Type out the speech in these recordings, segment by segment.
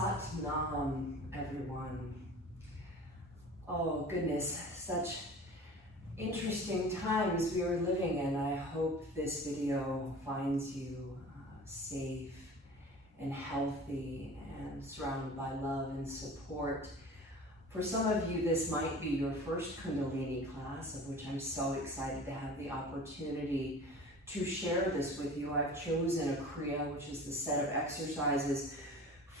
Sat Nam, everyone. Oh goodness, such interesting times we are living in. I hope this video finds you safe and healthy and surrounded by love and support. For some of you, this might be your first Kundalini class, of which I'm so excited to have the opportunity to share this with you. I've chosen a Kriya, which is the set of exercises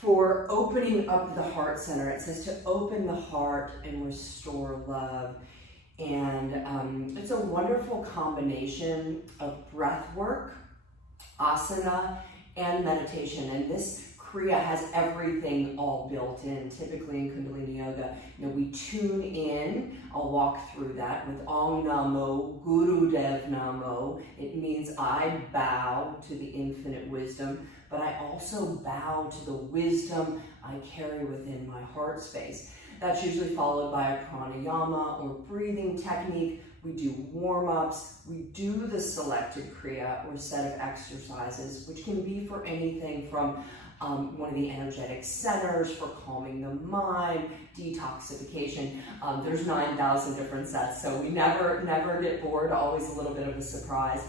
for opening up the heart center. It says to open the heart and restore love. And it's a wonderful combination of breath work, asana, and meditation. And this Kriya has everything all built in. Typically in Kundalini Yoga, we tune in. I'll walk through that with Om Namo Gurudev Namo. It means I bow to the infinite wisdom, but I also bow to the wisdom I carry within my heart space. That's usually followed by a pranayama or breathing technique. We do warm-ups. We do the selected Kriya or set of exercises, which can be for anything from one of the energetic centers for calming the mind, detoxification. There's 9,000 different sets, so we never get bored, always a little bit of a surprise.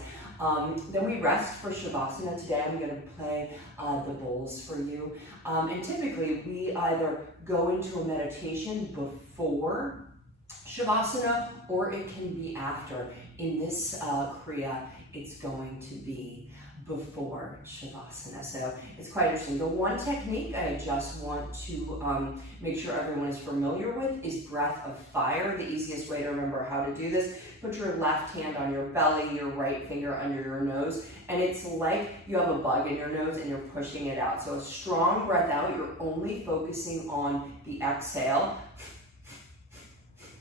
Then we rest for Savasana. Today I'm going to play the bowls for you. And typically we either go into a meditation before Savasana or it can be after. In this Kriya, it's going to be before Savasana. So it's quite interesting. The one technique I just want to make sure everyone is familiar with is breath of fire. The easiest way to remember how to do this, put your left hand on your belly, your right finger under your nose, and it's like you have a bug in your nose and you're pushing it out. So a strong breath out, you're only focusing on the exhale,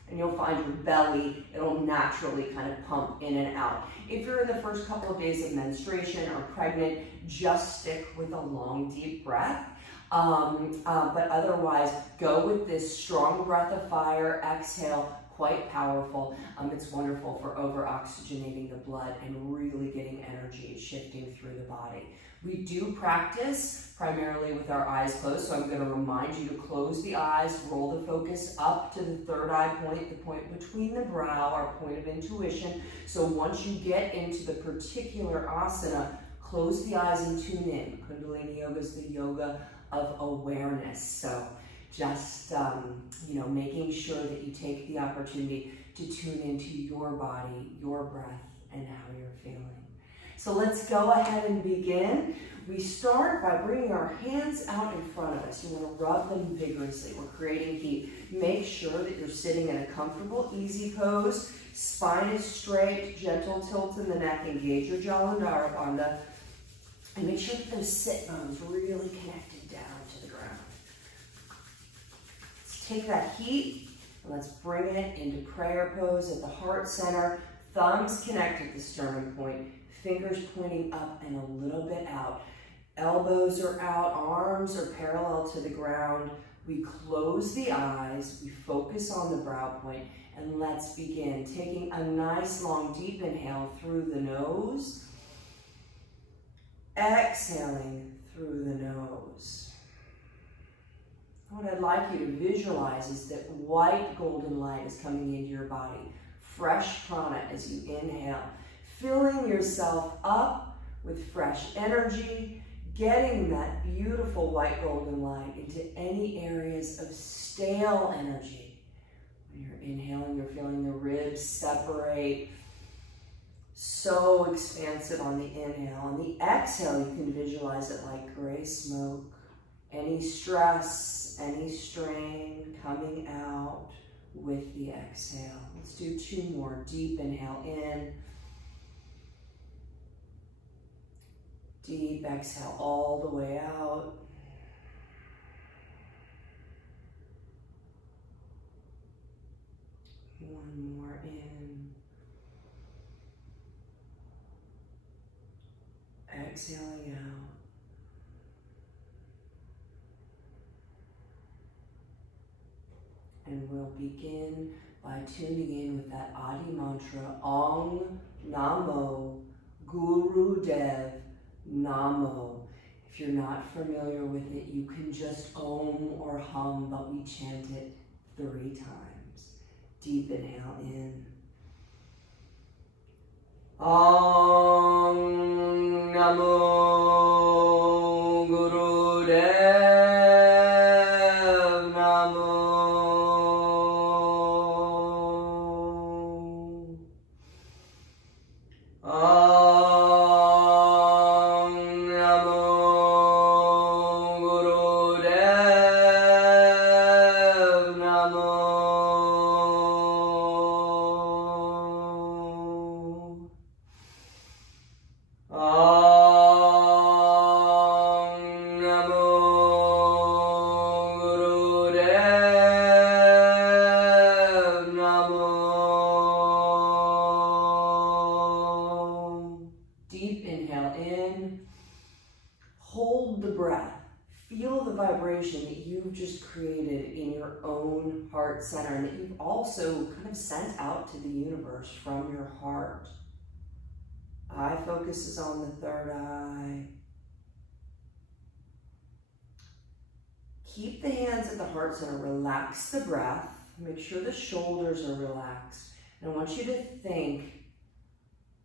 and you'll find your belly, it'll naturally kind of pump in and out. If you're in the first couple of days of menstruation or pregnant, just stick with a long, deep breath. But otherwise, go with this strong breath of fire, exhale, quite powerful. It's wonderful for over-oxygenating the blood and really getting energy shifting through the body. We do practice primarily with our eyes closed, so I'm going to remind you to close the eyes, roll the focus up to the third eye point, the point between the brow, our point of intuition. So once you get into the particular asana, close the eyes and tune in. Kundalini Yoga is the yoga of awareness. So just making sure that you take the opportunity to tune into your body, your breath, and how you're feeling. So let's go ahead and begin. We start by bringing our hands out in front of us. You want to rub them vigorously. We're creating heat. Make sure that you're sitting in a comfortable, easy pose. Spine is straight, gentle tilt in the neck. Engage your Jalandhara Bandha. And make sure that those sit bones really connected down to the ground. Let's take that heat and let's bring it into prayer pose at the heart center. Thumbs connect at the sternum point. Fingers pointing up and a little bit out. Elbows are out, arms are parallel to the ground. We close the eyes, we focus on the brow point, and let's begin. Taking a nice long deep inhale through the nose. Exhaling through the nose. What I'd like you to visualize is that white golden light is coming into your body. Fresh prana as you inhale. Filling yourself up with fresh energy, getting that beautiful white golden light into any areas of stale energy. When you're inhaling, you're feeling the ribs separate. So expansive on the inhale. On the exhale, you can visualize it like gray smoke. Any stress, any strain coming out with the exhale. Let's do two more. Deep inhale in. Deep exhale all the way out. One more in. Exhaling out. And we'll begin by tuning in with that Adi mantra, Om Namo Gurudev Namo. If you're not familiar with it, you can just om or hum, but we chant it 3 times. Deep inhale in. Om Namo Guru Dev Namo. Om Namo Guru Dev Namo. Deep inhale in. Hold the breath. Feel the vibration that you've just created in your own heart center and that you've also kind of sent out to the universe from your heart. Eye focuses on the third eye. Keep the hands at the heart center. Relax the breath. Make sure the shoulders are relaxed. And I want you to think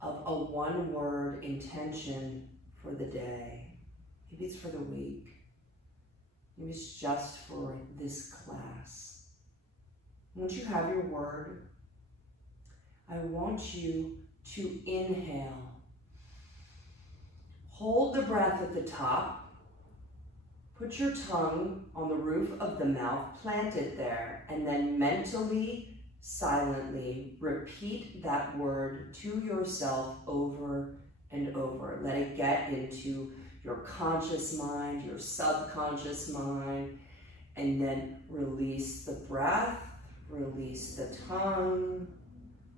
of a one-word intention for the day. Maybe it's for the week. Maybe it's just for this class. Once you have your word, I want you to inhale. Hold the breath at the top. Put your tongue on the roof of the mouth, plant it there, and then mentally, silently repeat that word to yourself over and over. Let it get into your conscious mind, your subconscious mind, and then release the breath, release the tongue,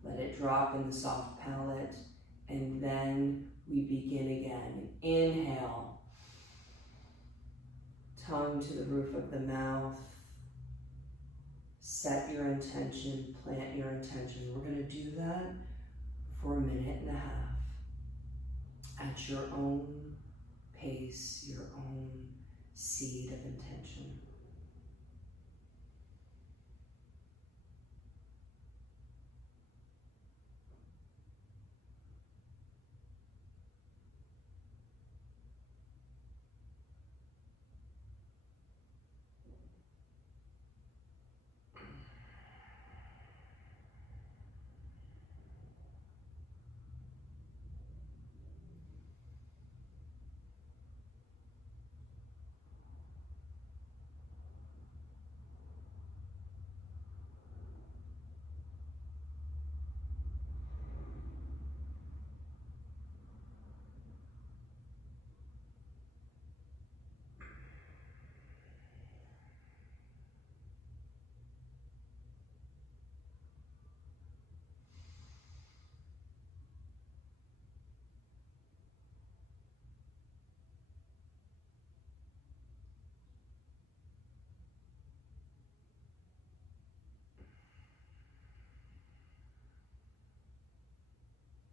let it drop in the soft palate, and then we begin again. Inhale. Tongue to the roof of the mouth. Set your intention, plant your intention. We're going to do that for 1.5 minutes at your own pace, your own seed of intention.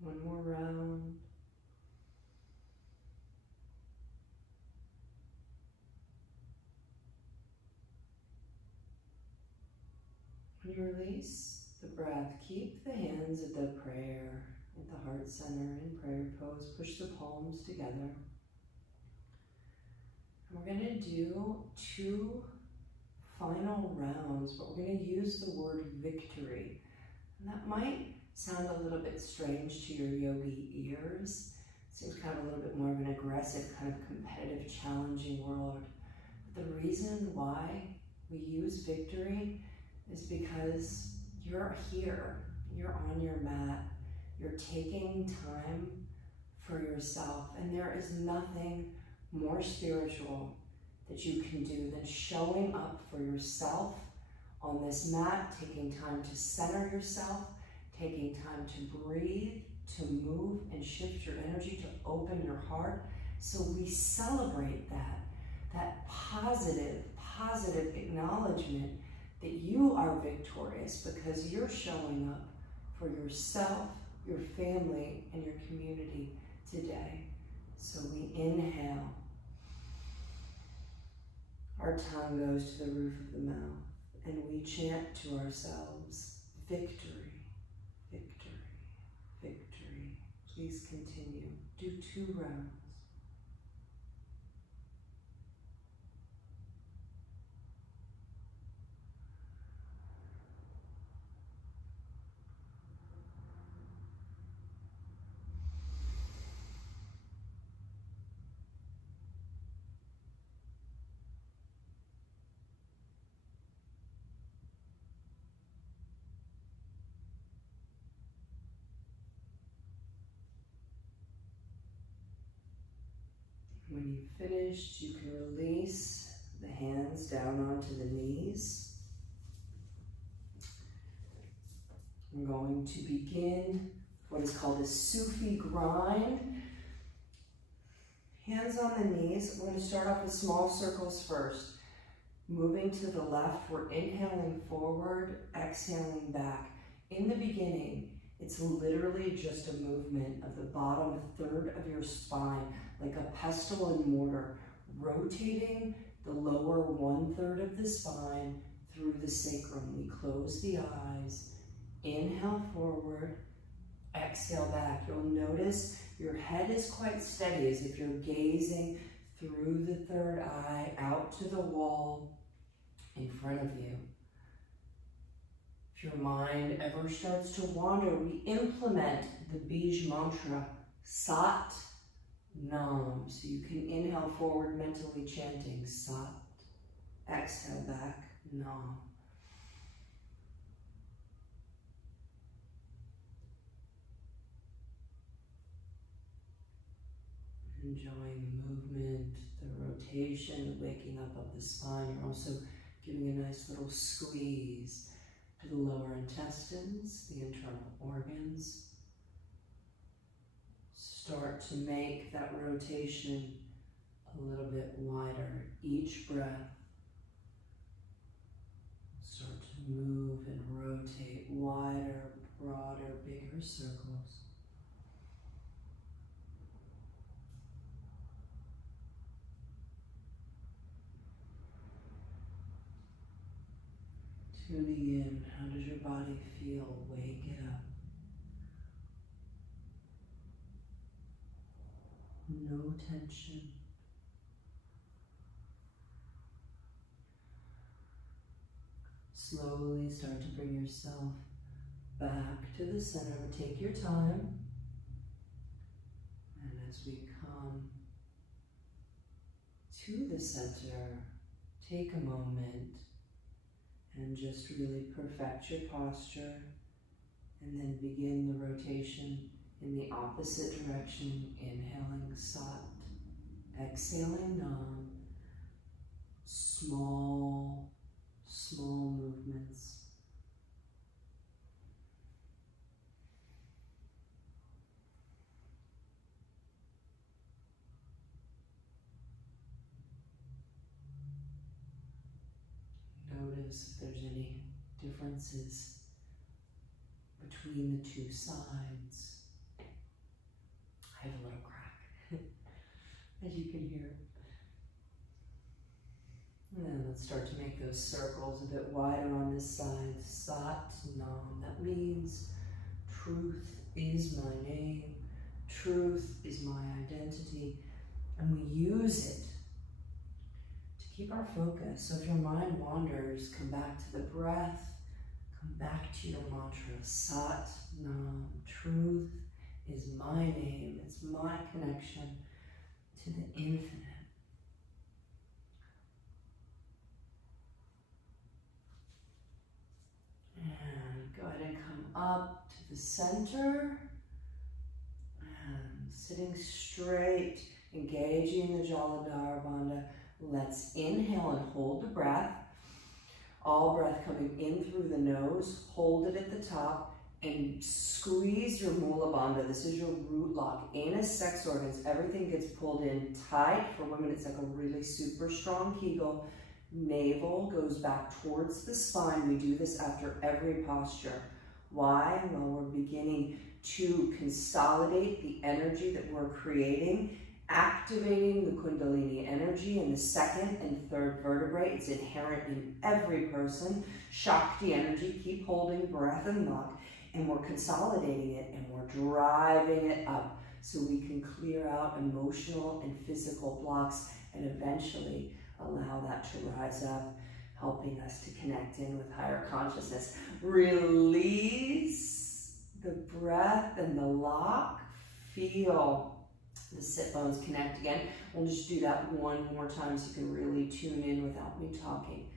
One more round. When you release the breath, keep the hands at the prayer, at the heart center in prayer pose. Push the palms together. And we're going to do 2 final rounds, but we're going to use the word victory. And that might sound a little bit strange to your yogi ears. It seems kind of a little bit more of an aggressive, kind of competitive, challenging word. But the reason why we use victory is because you're here, you're on your mat, you're taking time for yourself, and there is nothing more spiritual that you can do than showing up for yourself on this mat, taking time to center yourself, taking time to breathe, to move and shift your energy, to open your heart. So we celebrate that positive acknowledgement that you are victorious because you're showing up for yourself, your family, and your community today. So we inhale. Our tongue goes to the roof of the mouth, and we chant to ourselves, victory, victory, victory. Please continue. Do 2 rounds. When you've finished, you can release the hands down onto the knees. I'm going to begin what is called a Sufi Grind. Hands on the knees. We're going to start off with small circles first. Moving to the left, we're inhaling forward, exhaling back. In the beginning, it's literally just a movement of the bottom third of your spine, like a pestle and mortar, rotating the lower 1/3 of the spine through the sacrum. We close the eyes, inhale forward, exhale back. You'll notice your head is quite steady, as if you're gazing through the third eye out to the wall in front of you. If your mind ever starts to wander, we implement the Bij mantra, Sat Nam. So you can inhale forward, mentally chanting Sat. Exhale back, Nam. Enjoying the movement, the rotation, the waking up of the spine. You're also giving a nice little squeeze to the lower intestines, the internal organs. Start to make that rotation a little bit wider. Each breath, start to move and rotate wider, broader, bigger circles. Tuning in, how does your body feel? Wake it up. No tension. Slowly start to bring yourself back to the center, but take your time. And as we come to the center, take a moment and just really perfect your posture, and then begin the rotation in the opposite direction. Inhaling Sat, exhaling Nam. Small movements. Notice if there's any differences between the 2 sides. I have a little crack, as you can hear. And then let's start to make those circles a bit wider on this side. Sat Nam. That means truth is my name. Truth is my identity. And we use it to keep our focus. So if your mind wanders, come back to the breath. Come back to your mantra. Sat Nam. Truth is my name. It's my connection to the infinite. And go ahead and come up to the center. And sitting straight, engaging the Jaladhara Bandha. Let's inhale and hold the breath. All breath coming in through the nose. Hold it at the top and squeeze your Mula Bandha. This is your root lock. Anus, sex organs, everything gets pulled in tight. For women, it's like a really super strong Kegel. Navel goes back towards the spine. We do this after every posture. Why? Well, we're beginning to consolidate the energy that we're creating activating the Kundalini energy in the second and third vertebrae. It's inherent in every person. Shakti energy, keep holding breath and lock, and we're consolidating it and we're driving it up so we can clear out emotional and physical blocks and eventually allow that to rise up, helping us to connect in with higher consciousness. Release the breath and the lock. Feel the sit bones connect again. We'll just do that one more time so you can really tune in without me talking.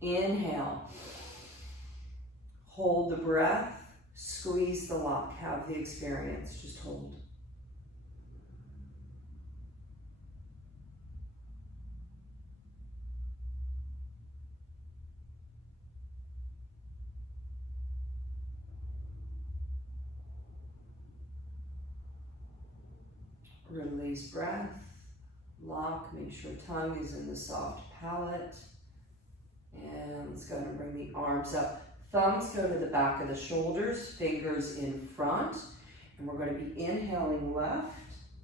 Inhale. Hold the breath. Squeeze the lock. Have the experience. Just hold. Release breath, lock, make sure tongue is in the soft palate. And let's go ahead and bring the arms up. Thumbs go to the back of the shoulders, fingers in front. And we're going to be inhaling left,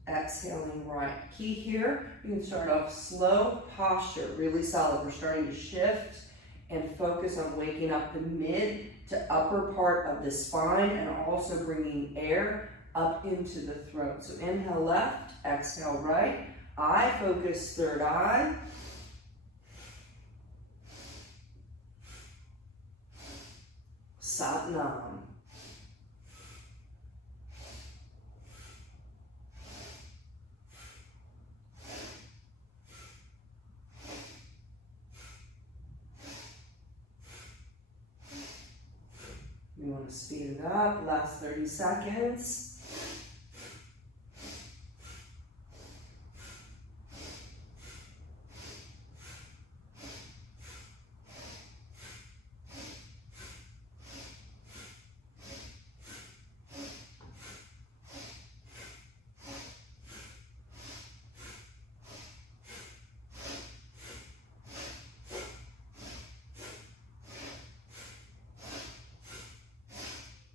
exhaling right. Key here, you can start off slow, posture, really solid. We're starting to shift and focus on waking up the mid to upper part of the spine and also bringing air up into the throat. So inhale left, exhale right. Eye focus, third eye. Satnam. You want to speed it up, last 30 seconds.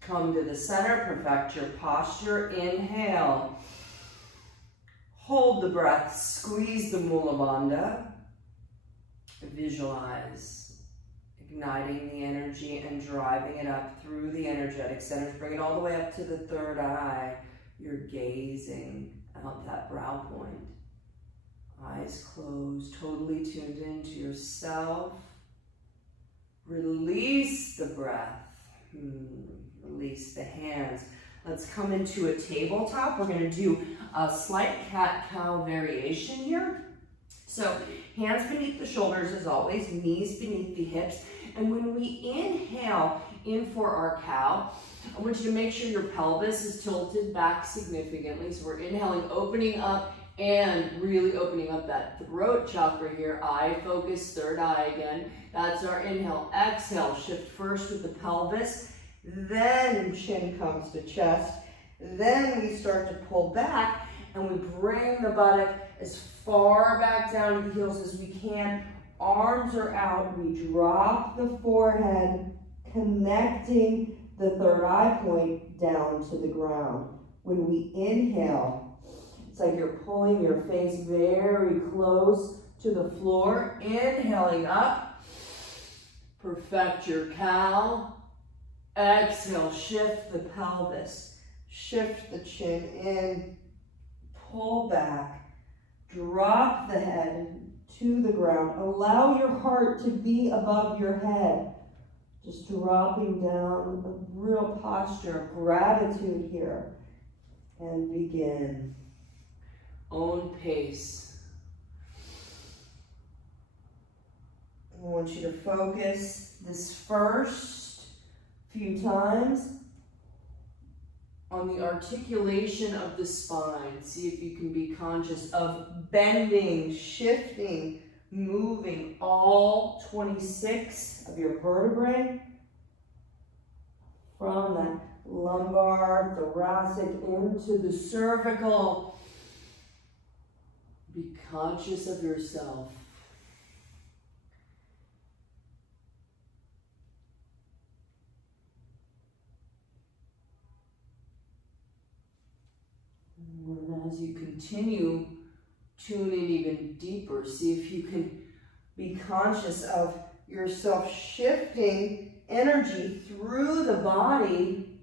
Come to the center, perfect your posture. Inhale. Hold the breath, squeeze the Mula Bandha. Visualize igniting the energy and driving it up through the energetic centers. Bring it all the way up to the third eye. You're gazing out that brow point. Eyes closed, totally tuned into yourself. Release the breath. Release the hands. Let's come into a tabletop. We're going to do a slight cat-cow variation here. So hands beneath the shoulders as always, knees beneath the hips. And when we inhale in for our cow, I want you to make sure your pelvis is tilted back significantly. So we're inhaling, opening up and really opening up that throat chakra here. Eye focus, third eye again. That's our inhale. Exhale, shift first with the pelvis. Then chin comes to chest. Then we start to pull back and we bring the buttock as far back down to the heels as we can. Arms are out. We drop the forehead, connecting the third eye point down to the ground. When we inhale, it's like you're pulling your face very close to the floor. Inhaling up. Perfect your cow. Exhale, shift the pelvis, shift the chin in, pull back, drop the head to the ground. Allow your heart to be above your head. Just dropping down, a real posture of gratitude here. And begin. Own pace. I want you to focus this first few times on the articulation of the spine. See if you can be conscious of bending, shifting, moving all 26 of your vertebrae from that lumbar, thoracic into the cervical. Be conscious of yourself. And as you continue tune in even deeper. See if you can be conscious of yourself shifting energy through the body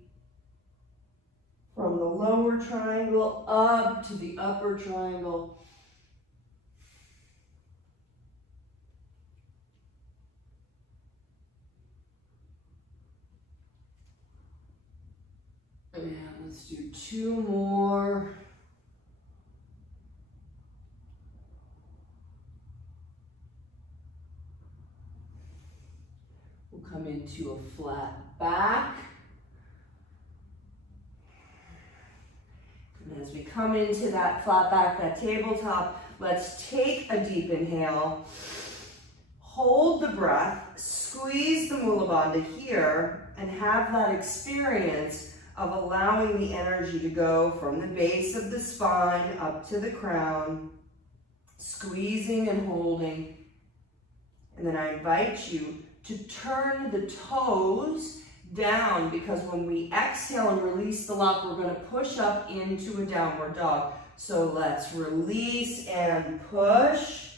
from the lower triangle up to the upper triangle. And let's do 2 more. We'll come into a flat back. And as we come into that flat back, that tabletop, let's take a deep inhale. Hold the breath, squeeze the Mula Bandha here, and have that experience of allowing the energy to go from the base of the spine up to the crown, squeezing and holding. And then I invite you to turn the toes down, because when we exhale and release the lock, we're going to push up into a downward dog. So let's release and push,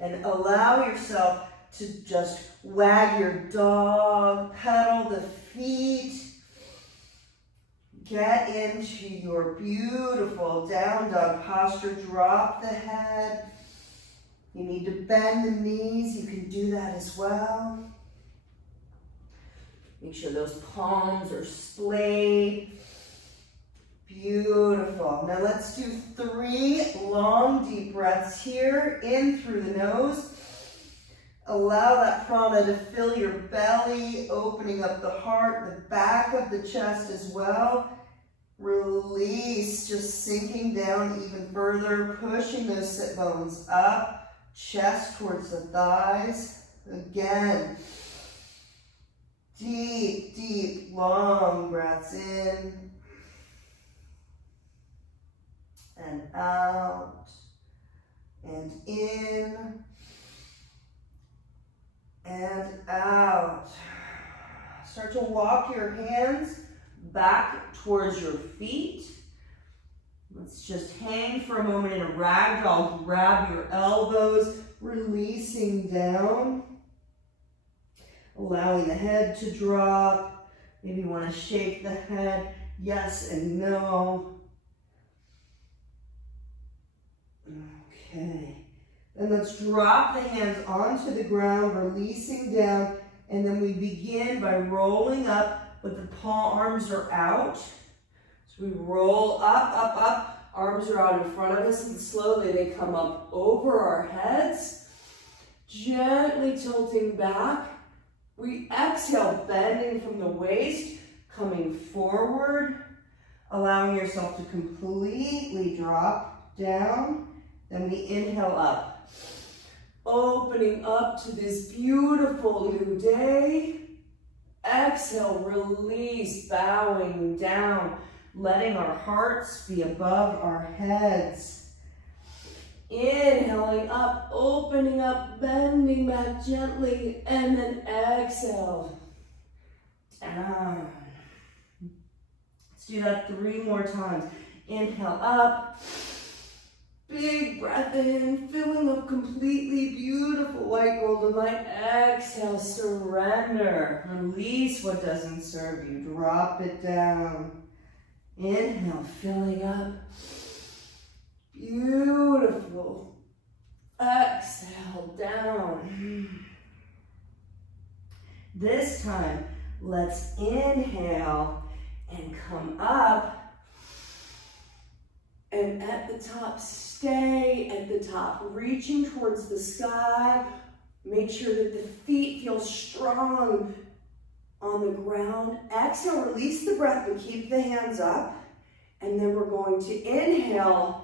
and allow yourself to just wag your dog, pedal the feet. Get into your beautiful down dog posture. Drop the head. You need to bend the knees. You can do that as well. Make sure those palms are splayed. Beautiful. Now let's do 3 long deep breaths here. In through the nose. Allow that prana to fill your belly, opening up the heart, the back of the chest as well. Release, just sinking down even further, pushing those sit bones up, chest towards the thighs. Again, deep, deep, long breaths in and out and in and out. Start to walk your hands back towards your feet. Let's just hang for a moment in a ragdoll. Grab your elbows, releasing down. Allowing the head to drop. Maybe you want to shake the head, yes and no. Okay. Then let's drop the hands onto the ground, releasing down, and then we begin by rolling up, but the arms are out. So we roll up, up, up. Arms are out in front of us, and slowly they come up over our heads, gently tilting back. We exhale, bending from the waist, coming forward, allowing yourself to completely drop down. Then we inhale up, opening up to this beautiful new day. Exhale, release, bowing down, letting our hearts be above our heads. Inhaling up, opening up, bending back gently, and then exhale, down. Let's do that 3 more times. Inhale up, big breath in, filling up completely, beautiful white golden light. Exhale, surrender. Release what doesn't serve you. Drop it down. Inhale, filling up. Beautiful. Exhale, down. This time, let's inhale and come up. And at the top, stay at the top, reaching towards the sky. Make sure that the feet feel strong on the ground. Exhale, release the breath, but keep the hands up. And then we're going to inhale.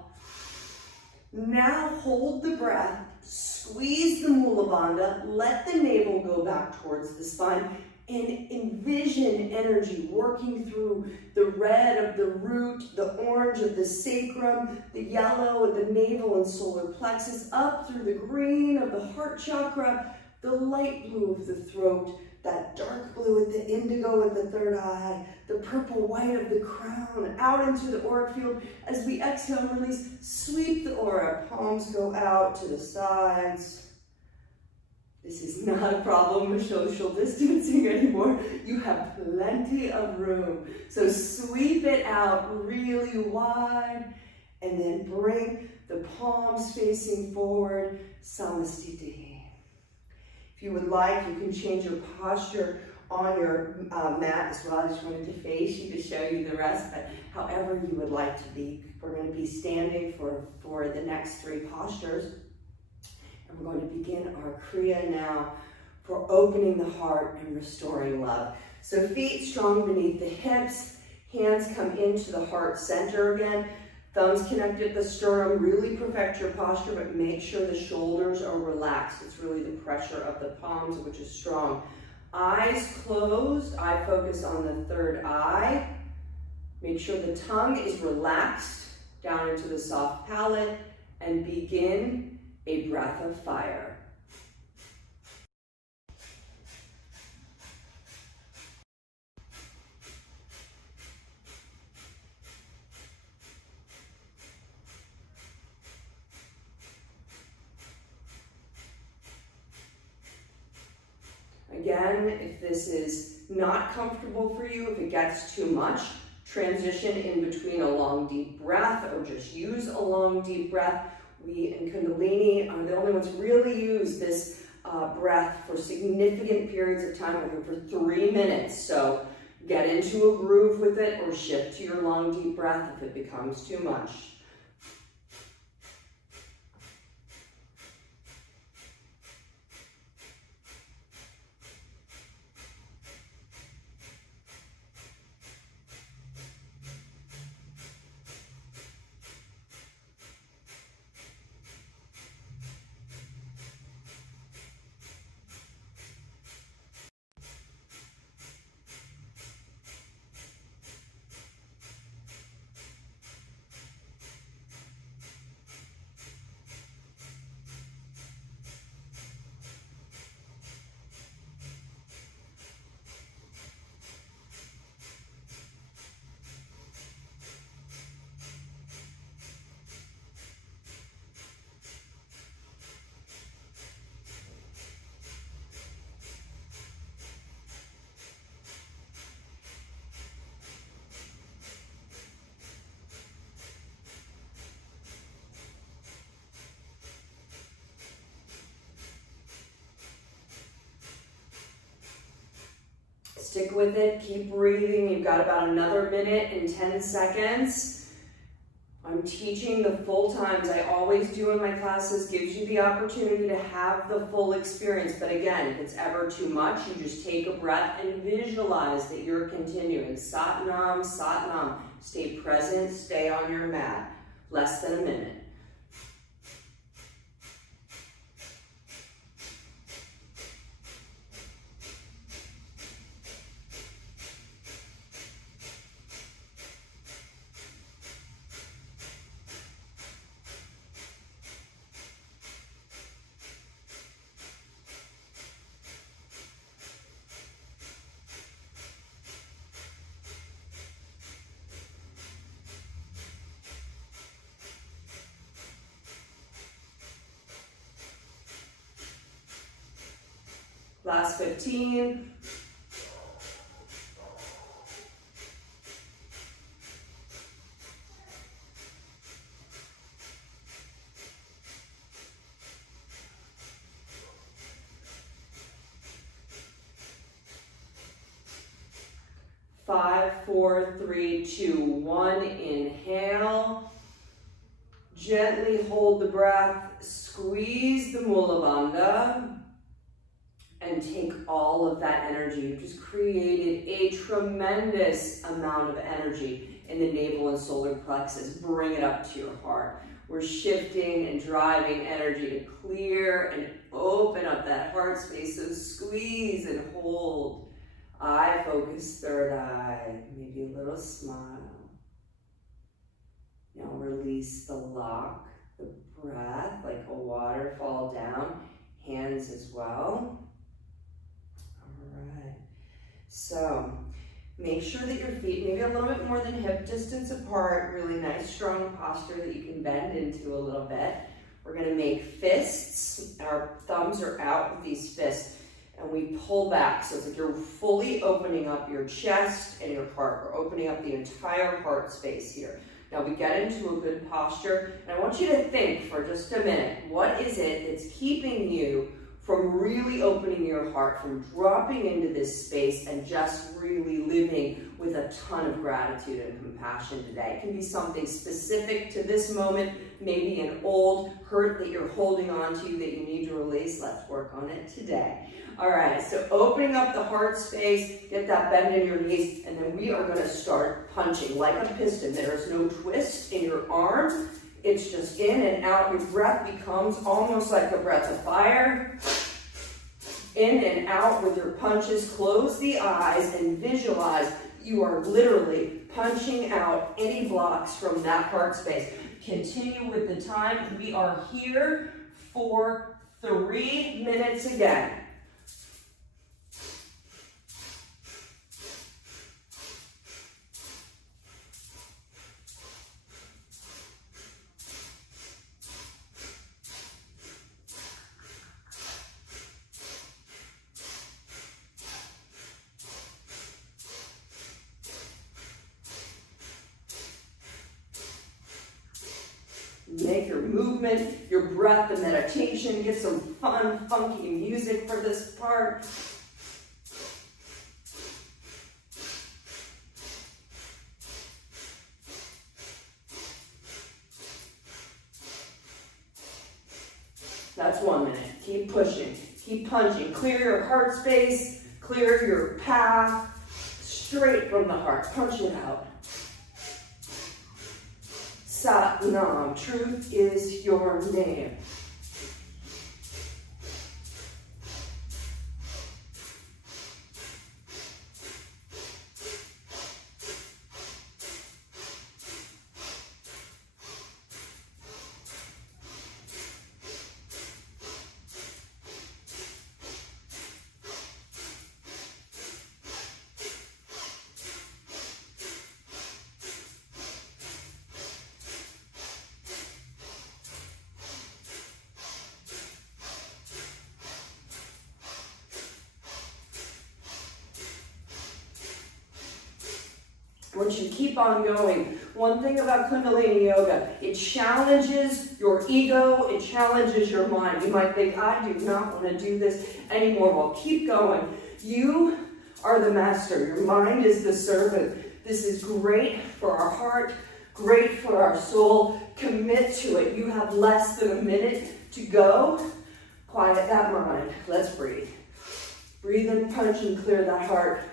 Now hold the breath, squeeze the Mula Bandha, let the navel go back towards the spine, and envision energy working through the red of the root, the orange of the sacrum, the yellow of the navel and solar plexus, up through the green of the heart chakra, the light blue of the throat, that dark blue with the indigo with the third eye, the purple white of the crown, out into the auric field. As we exhale and release, sweep the aura. Palms go out to the sides. This is not a problem with social distancing anymore. You have plenty of room. So sweep it out really wide, and then bring the palms facing forward, Samastiti. If you would like, you can change your posture on your mat as well. I just wanted to face you to show you the rest, but however you would like to be. We're going to be standing for the next 3 postures. And we're going to begin our Kriya now for opening the heart and restoring love. So feet strong beneath the hips, hands come into the heart center again. Thumbs connected at the sternum. Really perfect your posture, but make sure the shoulders are relaxed. It's really the pressure of the palms, which is strong. Eyes closed. I focus on the third eye. Make sure the tongue is relaxed down into the soft palate, and begin a breath of fire. Again, if this is not comfortable for you, if it gets too much, transition in between a long deep breath or just use a long deep breath. We in Kundalini are the only ones who really use this breath for significant periods of time. We're here for 3 minutes, so get into a groove with it or shift to your long deep breath if it becomes too much. Stick with it, keep breathing. You've got about another minute and 10 seconds. I'm teaching the full times. I always do in my classes, gives you the opportunity to have the full experience. But again, if it's ever too much, you just take a breath and visualize that you're continuing. Satnam, Satnam. Stay present, stay on your mat. Less than a minute. Last 15. Five, four, three, two, one. Inhale. Gently hold the breath. Squeeze the Mula Bandha. And take all of that energy. You've just created a tremendous amount of energy in the navel and solar plexus. Bring it up to your heart. We're shifting and driving energy to clear and open up that heart space. So squeeze and hold. Eye focus, third eye. Maybe a little smile. Now release the lock, the breath, like a waterfall down. Hands as well. right. So make sure that your feet maybe a little bit more than hip distance apart. Really nice, strong posture that you can bend into a little bit. We're going to make fists. Our thumbs are out with these fists. And we pull back. So it's like you're fully opening up your chest and your heart. We're opening up the entire heart space here. Now we get into a good posture. And I want you to think for just a minute. What is it that's keeping you from really opening your heart, from dropping into this space and just really living with a ton of gratitude and compassion today? It can be something specific to this moment, maybe an old hurt that you're holding on to that you need to release. Let's work on it today. All right, so opening up the heart space, get that bend in your knees, and then we are going to start punching like a piston. There is no twist in your arm. It's just in and out. Your breath becomes almost like a breath of fire. In and out with your punches. Close the eyes and visualize you are literally punching out any blocks from that heart space. Continue with the time. We are here for 3 minutes again. Make your movement, your breath, the meditation. Get some fun, funky music for this part. That's 1 minute. Keep pushing, keep punching. Clear your heart space, clear your path, straight from the heart. Punch it out. Sat Nam, truth is your name. Once you keep on going, one thing about Kundalini Yoga, it challenges your ego, it challenges your mind. You might think, I do not want to do this anymore. Well, keep going. You are the master. Your mind is the servant. This is great for our heart, great for our soul. Commit to it. You have less than a minute to go. Quiet that mind. Let's breathe. Breathe and punch and clear that heart.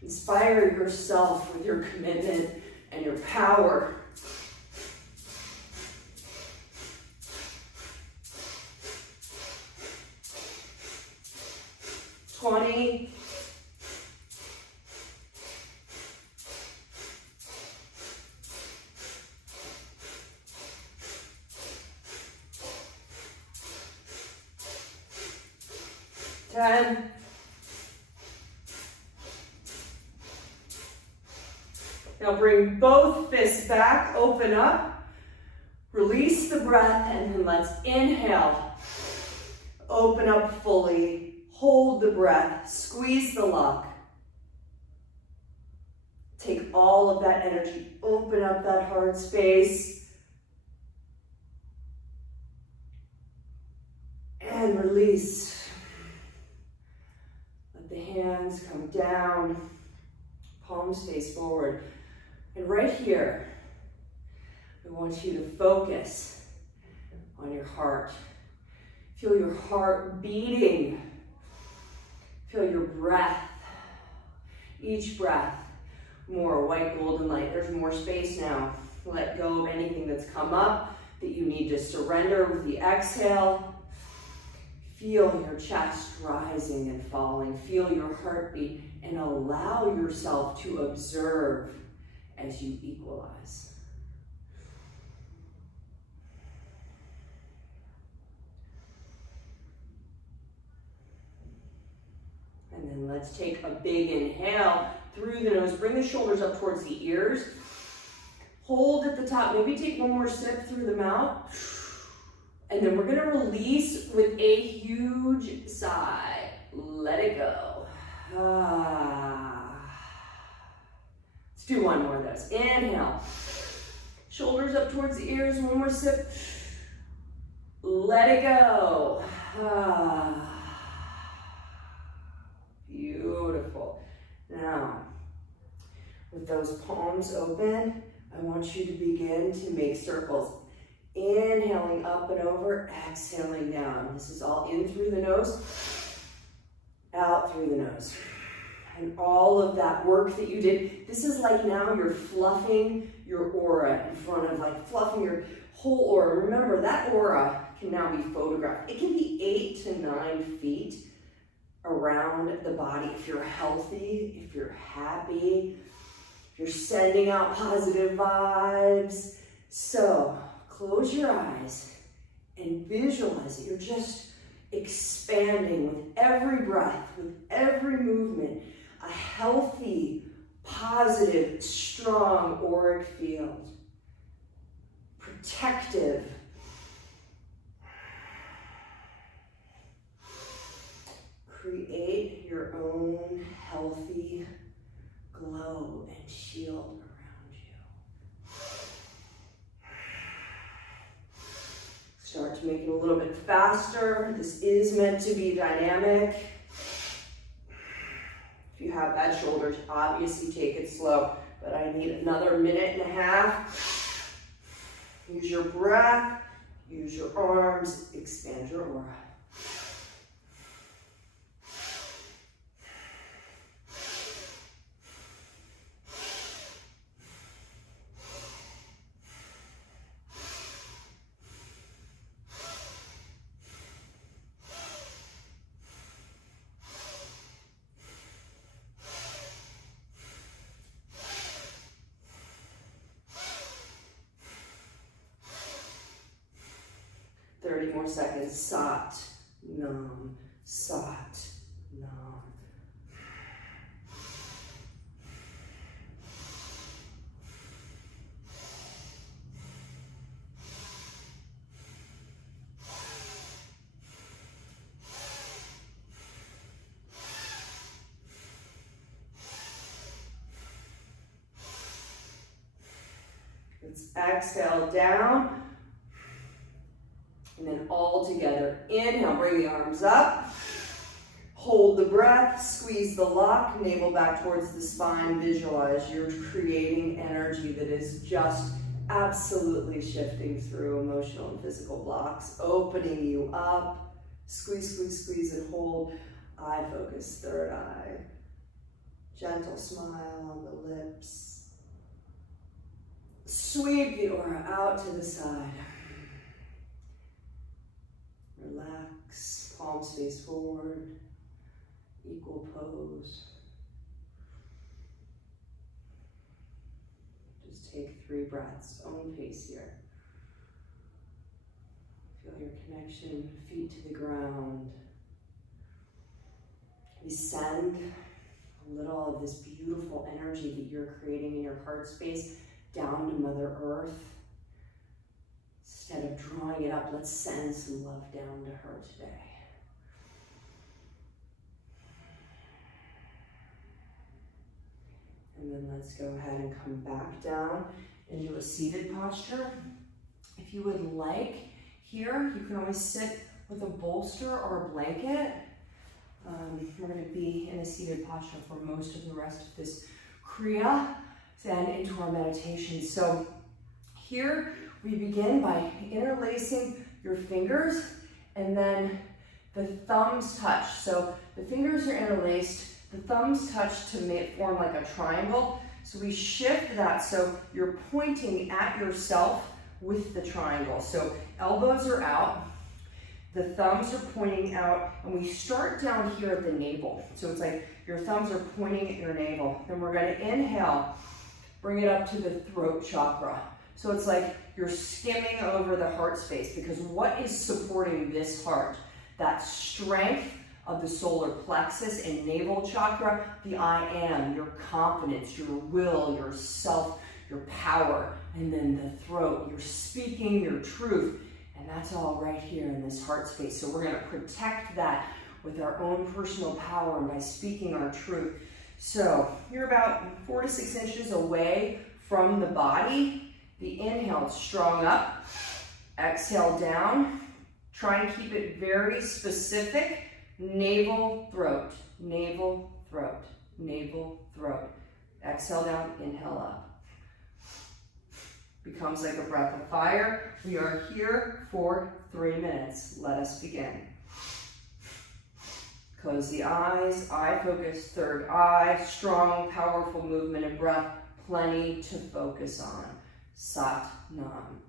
Inspire yourself with your commitment and your power. $20. $10. Now bring both fists back, open up, release the breath, and then let's inhale. Open up fully, hold the breath, squeeze the lock. Take all of that energy, open up that heart space, and release. Let the hands come down, palms face forward. And right here, I want you to focus on your heart. Feel your heart beating. Feel your breath. Each breath, more white golden light. There's more space now. Let go of anything that's come up that you need to surrender with the exhale. Feel your chest rising and falling. Feel your heartbeat and allow yourself to observe as you equalize. And then let's take a big inhale through the nose. Bring the shoulders up towards the ears. Hold at the top. Maybe take one more sip through the mouth. And then we're going to release with a huge sigh. Let it go. Let's do one more of those. Inhale. Shoulders up towards the ears. One more sip. Let it go. Beautiful. Now, with those palms open, I want you to begin to make circles. Inhaling up and over, exhaling down. This is all in through the nose, out through the nose. And all of that work that you did, this is like now you're fluffing your aura in front of, like fluffing your whole aura. Remember, that aura can now be photographed. It can be 8 to 9 feet around the body if you're healthy, if you're happy, if you're sending out positive vibes. So, close your eyes and visualize that you're just expanding with every breath, with every movement, a healthy, positive, strong auric field. Protective. Create your own healthy glow and shield around you. Start to make it a little bit faster. This is meant to be dynamic. If you have bad shoulders, obviously take it slow, but I need another 1.5 minutes. Use your breath, use your arms, expand your aura. More seconds. Sat, nam, sat, nam. Let's exhale down. And then all together. Inhale, bring the arms up. Hold the breath, squeeze the lock, navel back towards the spine. Visualize you're creating energy that is just absolutely shifting through emotional and physical blocks, opening you up. Squeeze, squeeze, squeeze, and hold. Eye focus, third eye. Gentle smile on the lips. Sweep the aura out to the side. Relax, palms face forward, equal pose. Just take 3 breaths, own pace here. Feel your connection, feet to the ground. We send a little of this beautiful energy that you're creating in your heart space down to Mother Earth. Instead of drawing it up, let's send some love down to her today. And then let's go ahead and come back down into a seated posture. If you would like, here, you can always sit with a bolster or a blanket. We're going to be in a seated posture for most of the rest of this Kriya and into our meditation. So here, we begin by interlacing your fingers and then the thumbs touch. So the fingers are interlaced, the thumbs touch to form like a triangle. So we shift that so you're pointing at yourself with the triangle. So elbows are out, The thumbs are pointing out, and we start down here at the navel. So it's like your thumbs are pointing at your navel. Then we're going to inhale, bring it up to the throat chakra. So it's like you're skimming over the heart space, because what is supporting this heart? That strength of the solar plexus and navel chakra, the I am, your confidence, your will, your self, your power, and then the throat, you're speaking your truth, and that's all right here in this heart space. So we're going to protect that with our own personal power and by speaking our truth. So you're about 4 to 6 inches away from the body. The inhale, strong up, exhale down. Try and keep it very specific. Navel, throat, navel, throat, navel, throat. Exhale down, inhale up. Becomes like a breath of fire. We are here for 3 minutes. Let us begin. Close the eyes, eye focus, third eye, strong, powerful movement and breath, plenty to focus on. Sat Nam.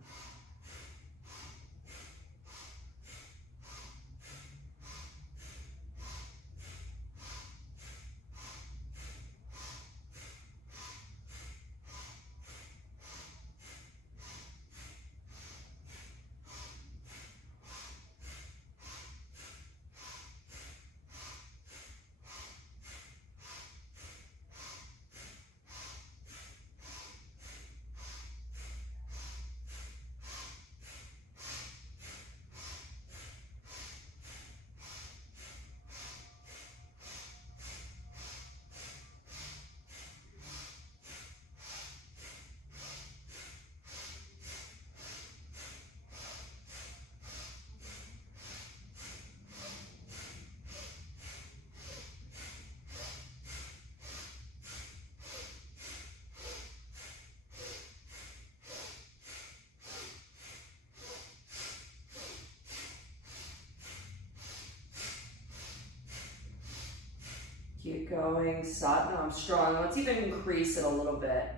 Keep going, Sat Nam, strong. Let's even increase it a little bit.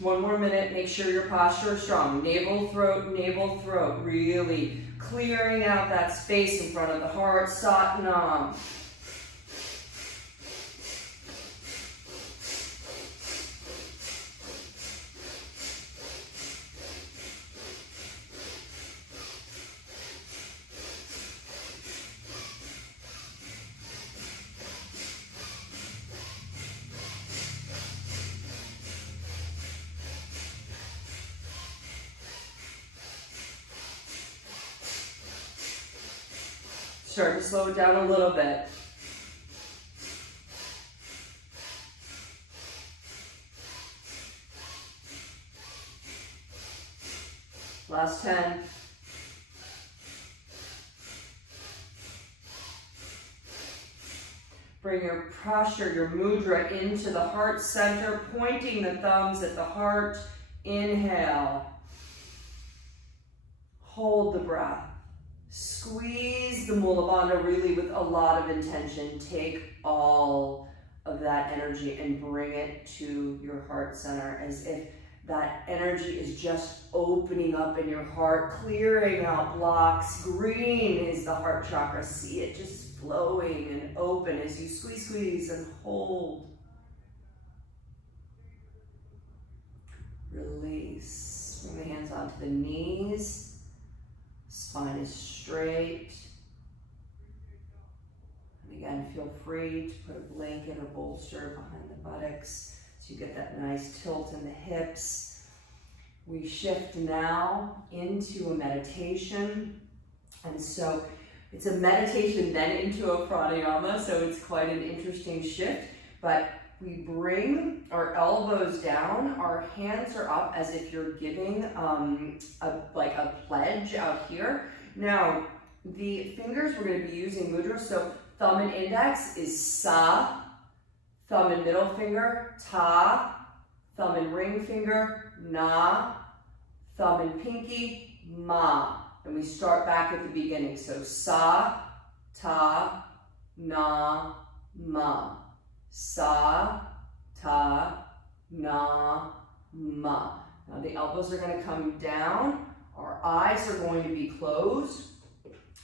One more minute, make sure your posture is strong. Navel, throat, really clearing out that space in front of the heart. Sat Nam. Start to slow it down a little bit. Last 10. Bring your posture, your mudra into the heart center, pointing the thumbs at the heart. Inhale. Hold the breath. Squeeze the Mula Bandha really with a lot of intention. Take all of that energy and bring it to your heart center, as if that energy is just opening up in your heart, clearing out blocks. Green is the heart chakra. See it just flowing and open as you squeeze, squeeze, and hold. Release. Bring the hands onto the knees. Spine is straight. And again, feel free to put a blanket or bolster behind the buttocks so you get that nice tilt in the hips. We shift now into a meditation. And so it's a meditation then into a pranayama, so it's quite an interesting shift. But We bring our elbows down, our hands are up as if you're giving like a pledge out here. Now, the fingers we're going to be using mudra, so thumb and index is sa, thumb and middle finger, ta, thumb and ring finger, na, thumb and pinky, ma. And we start back at the beginning. So sa, ta, na, ma. Sa, ta, na, ma. Now the elbows are going to come down. Our eyes are going to be closed.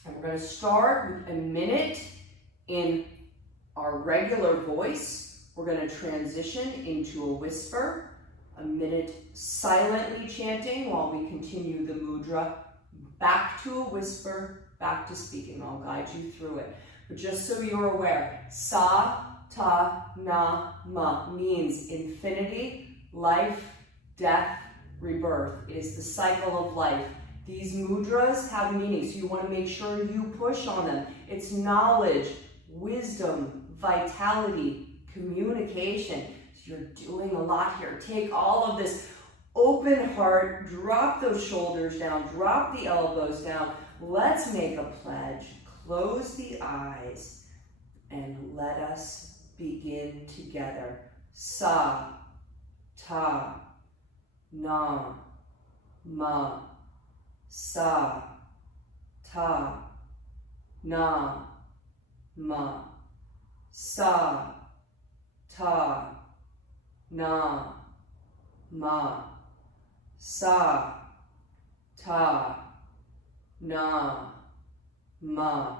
And we're going to start with a minute in our regular voice. We're going to transition into a whisper. A minute silently chanting while we continue the mudra. Back to a whisper, back to speaking. I'll guide you through it. But just so you're aware, sa, ta, na, ma means infinity, life, death, rebirth. It is the cycle of life. These mudras have meaning, so you want to make sure you push on them. It's knowledge, wisdom, vitality, communication. So you're doing a lot here. Take all of this open heart, drop those shoulders down, drop the elbows down. Let's make a pledge. Close the eyes and let us begin together. Sa, ta, na, ma. Sa, ta, na, ma. Sa, ta, na, ma. Sa, ta, na, ma.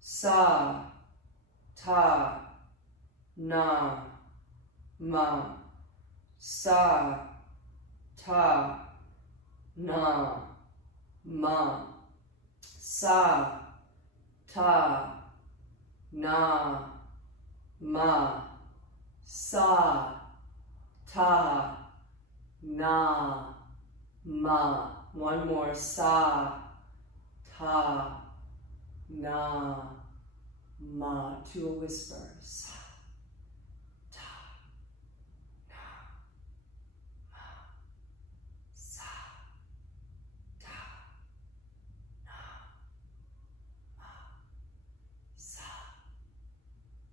Sa, ta, na, ma. Sa, ta, na, ma. Sa, ta, na, ma. Sa, ta, na, ma. One more. Sa, ta, na, ma. To a whisper. Sa, ta, na, ma. Sa, ta, na, ma. Sa,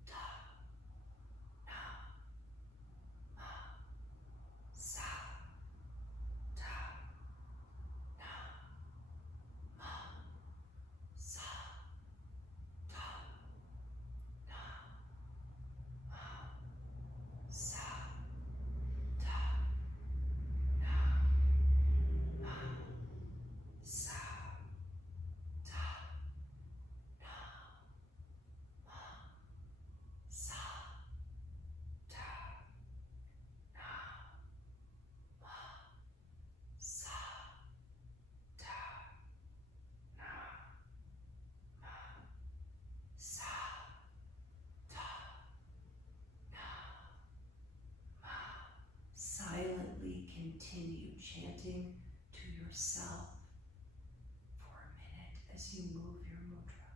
ta, na, ma. Sa, ta, na, ma. Sa, ta, na, ma. Sa, ta, na, ma. Sa, ta, na, ma. Sa, ta, na, ma. Sa, ta, na, ma. Sa, ta, na, ma. Silently continue chanting to yourself for a minute as you move your mudra.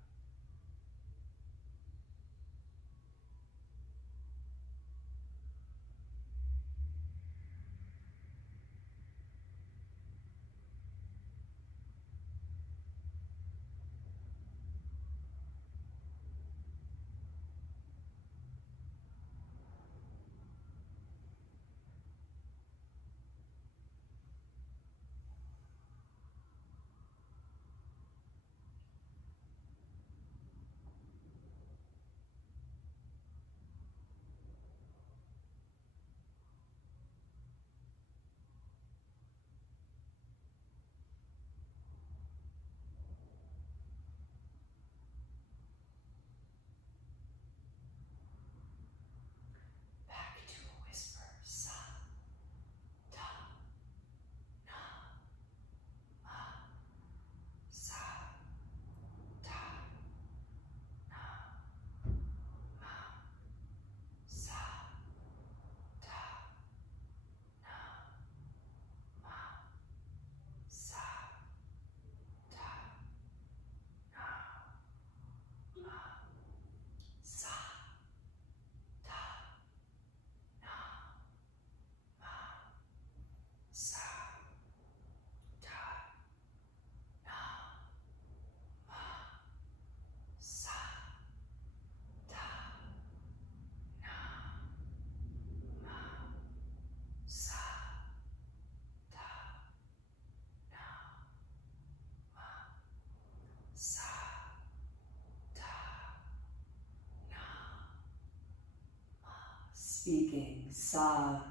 sa,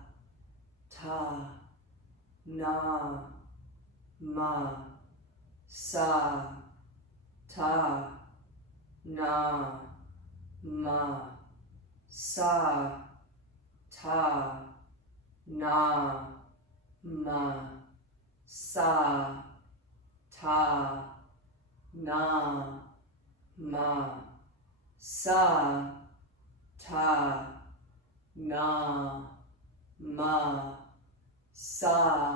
ta, na, ma, sa, ta, na, ma, sa, ta, na, ma, sa, ta, na, ma, sa, ta, na, ma, sa,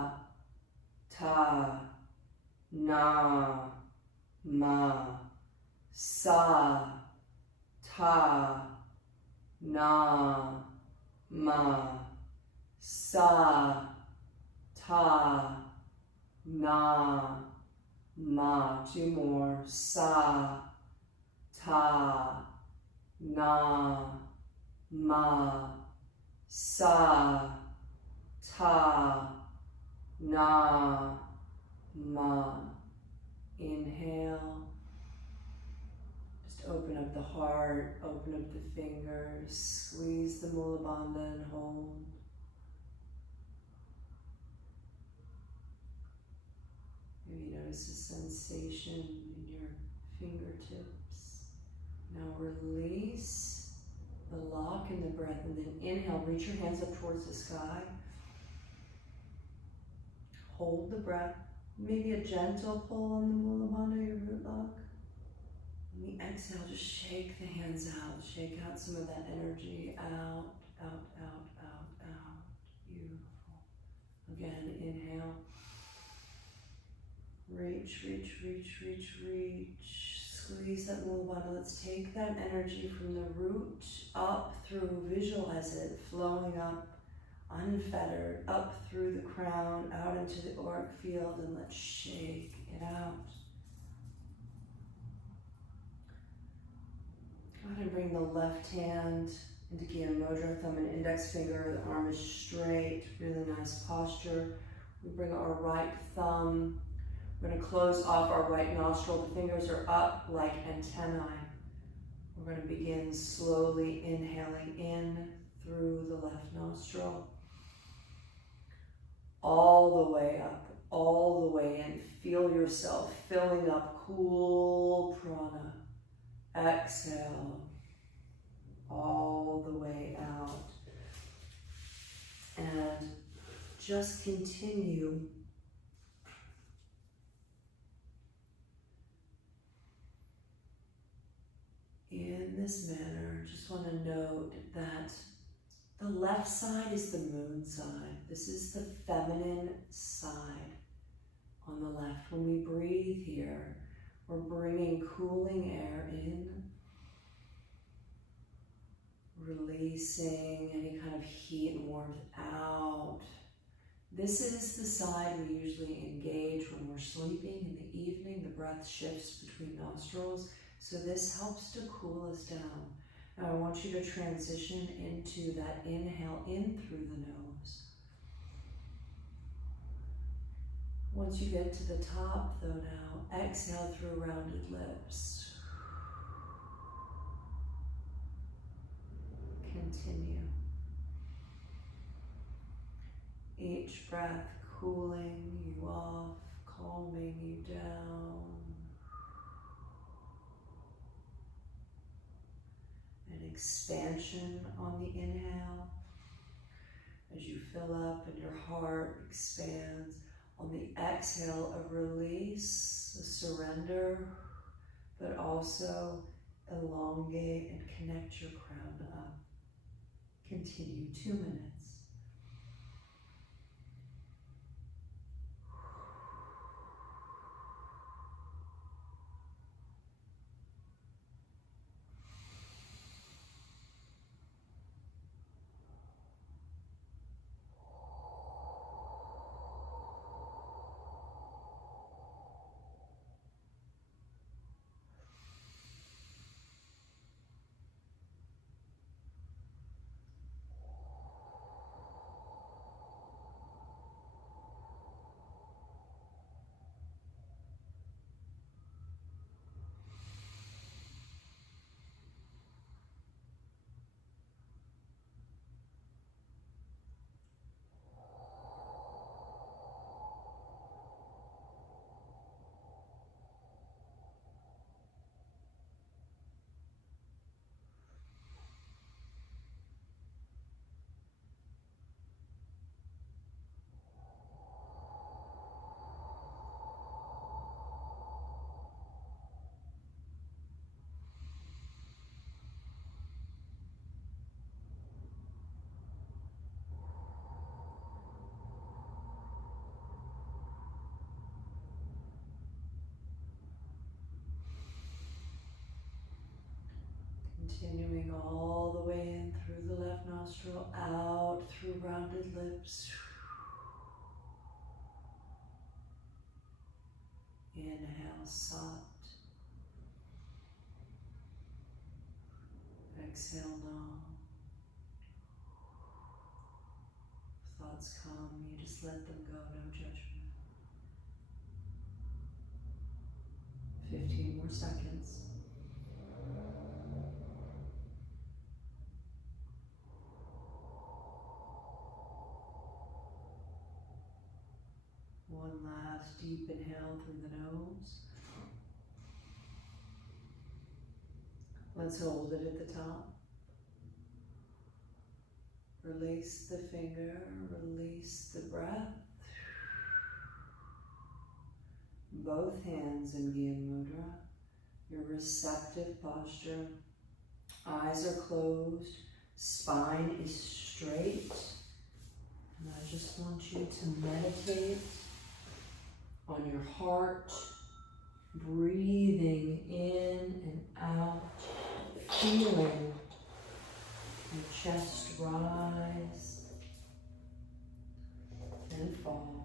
ta, na, ma, sa, ta, na, ma, sa, ta, na, ma. Two more. Sa, ta, na, ma, sa, ta, na, ma. Inhale. Just open up the heart, open up the fingers, squeeze the Mula Bandha and hold. Maybe notice a sensation in your fingertips. Now release the lock in the breath and then inhale, reach your hands up towards the sky. Hold the breath. Maybe a gentle pull on the Mula Bandha, your root lock. And the exhale, just shake the hands out. Shake out some of that energy out, out, out, out, out. Beautiful. Again, inhale. Reach, reach, reach, reach, reach. Squeeze that Mula Bandha. Let's take that energy from the root up through, visualize it flowing up, unfettered, up through the crown, out into the auric field, and let's shake it out. Go ahead and bring the left hand into Gyan Mudra, thumb and index finger. The arm is straight, really nice posture. We bring our right thumb. We're going to close off our right nostril. The fingers are up like antennae. We're going to begin slowly inhaling in through the left nostril. All the way up, all the way in. Feel yourself filling up cool prana. Exhale, all the way out. And just continue in this manner. Just want to note that the left side is the moon side. This is the feminine side on the left. When we breathe here, we're bringing cooling air in, releasing any kind of heat and warmth out. This is the side we usually engage when we're sleeping in the evening. The breath shifts between nostrils, so this helps to cool us down. Now I want you to transition into that inhale in through the nose. Once you get to the top though now, exhale through rounded lips. Continue. Each breath cooling you off, calming you down. An expansion on the inhale as you fill up and your heart expands. On the exhale, a release, a surrender, but also elongate and connect your crown up. Continue 2 minutes. Continuing all the way in through the left nostril, out through rounded lips. Inhale, Sat. Exhale, Nam. Thoughts come, you just let them go, no judgment. 15 more seconds. One last deep inhale through the nose. Let's hold it at the top. Release the finger, release the breath. Both hands in Gyan Mudra. Your receptive posture. Eyes are closed. Spine is straight. And I just want you to meditate on your heart, breathing in and out, feeling your chest rise and fall.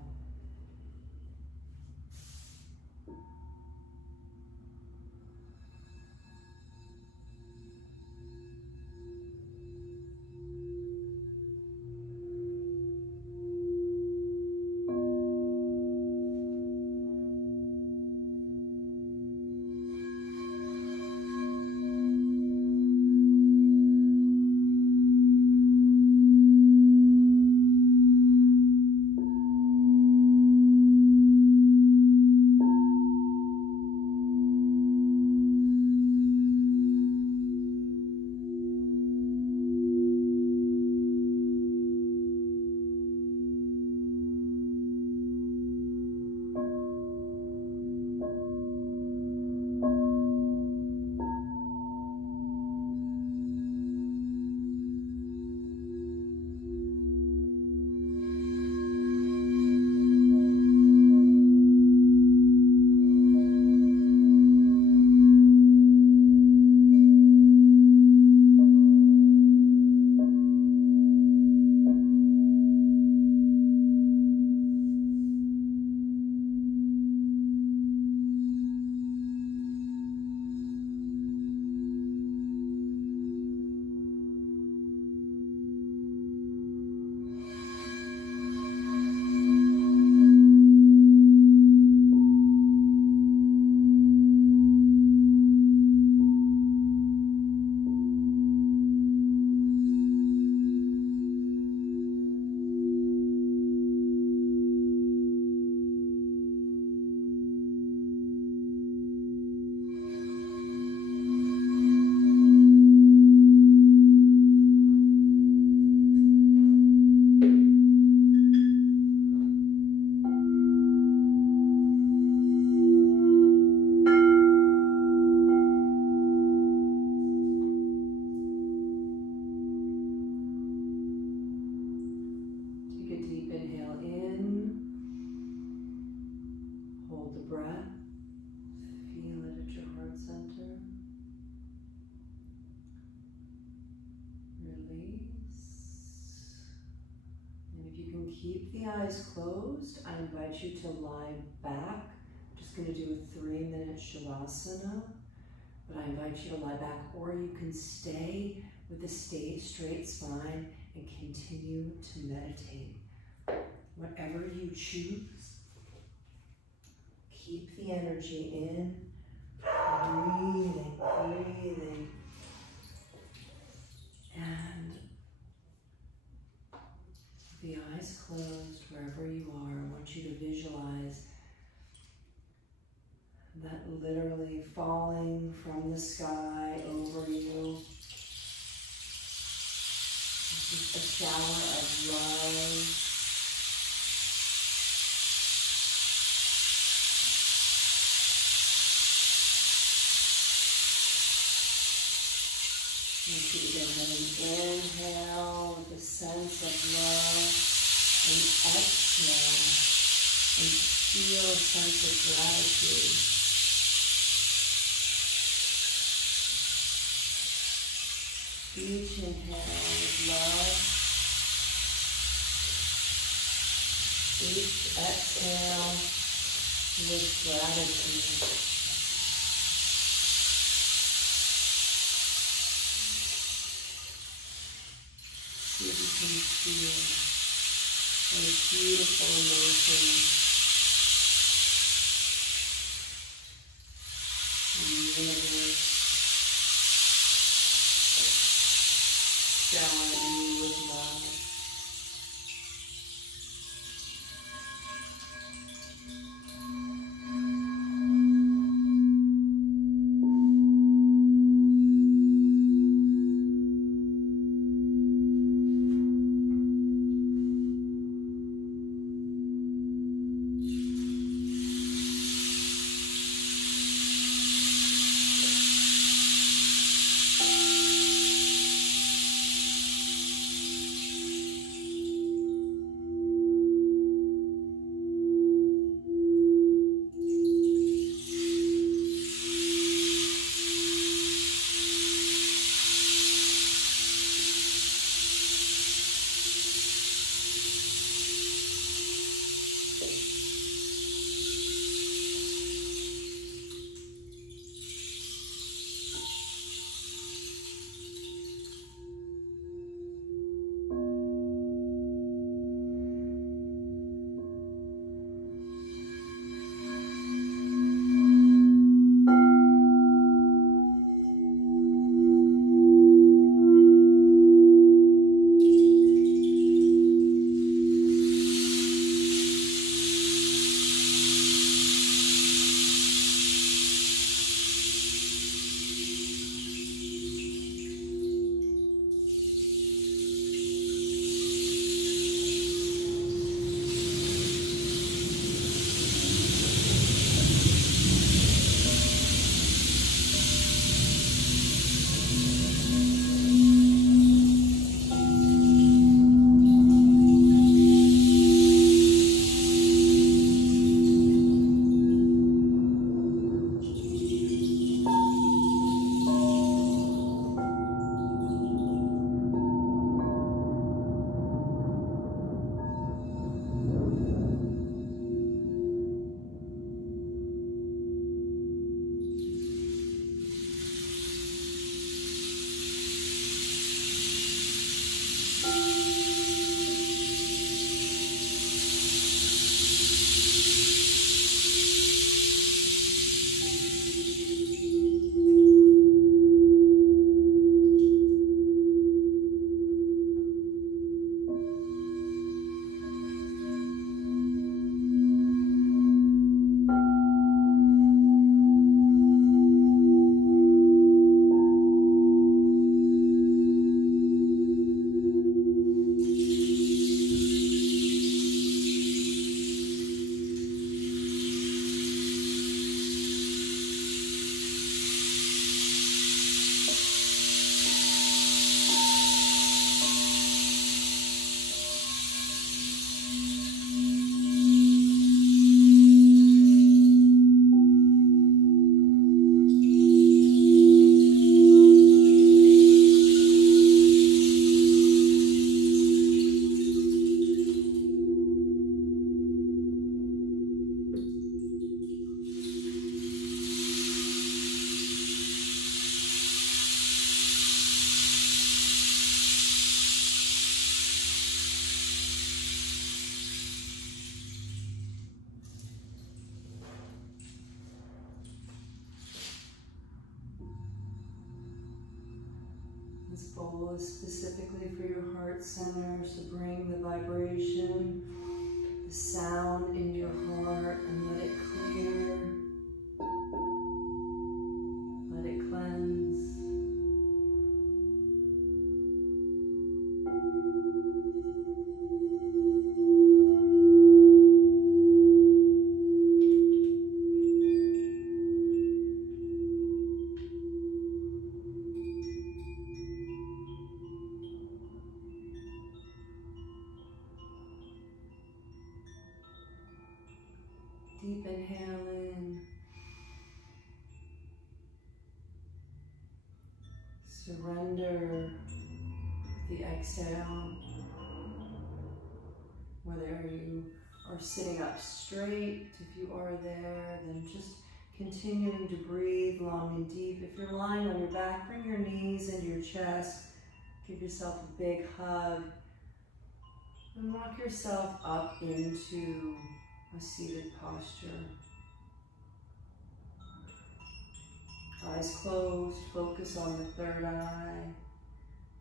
Keep the eyes closed. I invite you to lie back. I'm just going to do a 3-minute Savasana, but I invite you to lie back, or you can stay with a straight spine and continue to meditate. Whatever you choose, keep the energy in, breathing, breathing, and the eyes closed, wherever you are, I want you to visualize that literally falling from the sky over you. Just a shower of love. I want you to go ahead and inhale with a sense of love and exhale and feel a sense of gratitude. Each inhale with love. Each exhale with gratitude. See if you can feel those beautiful emotions in the universe showering you with love. This bowl is specifically for your heart center, so bring the vibration, the sound into your heart and let it clear, let it cleanse. Deep inhale in. Surrender surrender the exhale. Whether you are sitting up straight, if you are there, then just continuing to breathe long and deep. If you're lying on your back, bring your knees into your chest. Give yourself a big hug. And rock yourself up into a seated posture. Eyes closed, focus on the third eye.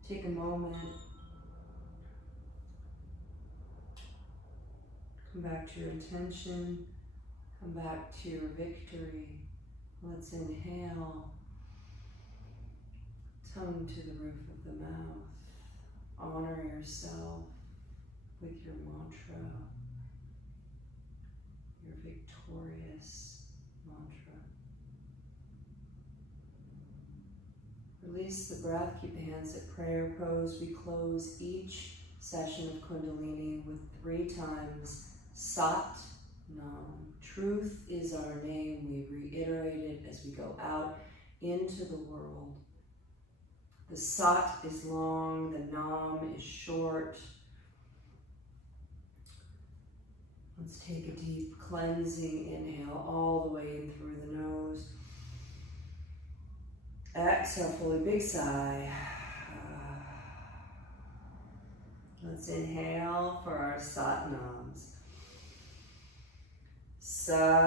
Take a moment. Come back to your intention. Come back to your victory. Let's inhale. Tongue to the roof of the mouth. Honor yourself with your mantra, your victorious mantra. Release the breath. Keep the hands at prayer pose. We close each session of Kundalini with 3 times Sat Nam. Truth is our name. We reiterate it as we go out into the world. The Sat is long, the Nam is short. Let's take a deep cleansing inhale all the way in through the nose. Exhale fully, big sigh. Let's inhale for our Sat Nams. Sat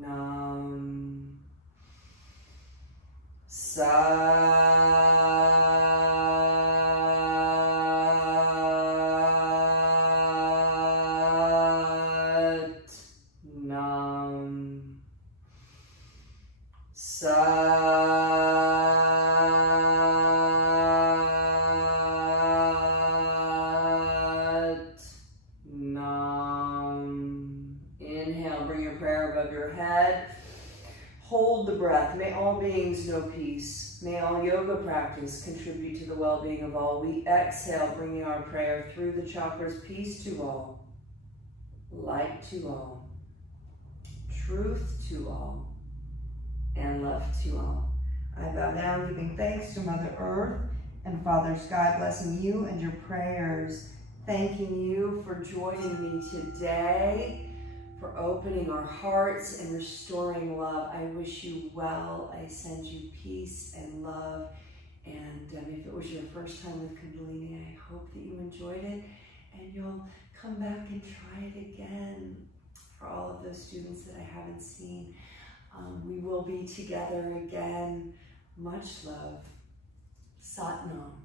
Nam. Sat Nam. Sat Nam. Inhale, bring your prayer above your head. Hold the breath. May all beings know peace. May all yoga practice contribute to the well-being of all. We exhale, bringing our prayer through the chakras. Peace to all. Light to all. Truth to all. And love to all. I bow down, giving thanks to Mother Earth and Father Sky, blessing you and your prayers. Thanking you for joining me today, for opening our hearts and restoring love. I wish you well. I send you peace and love. And if it was your first time with Kundalini, I hope that you enjoyed it and you'll come back and try it again. For all of those students that I haven't seen, we will be together again. Much love. Sat Nam.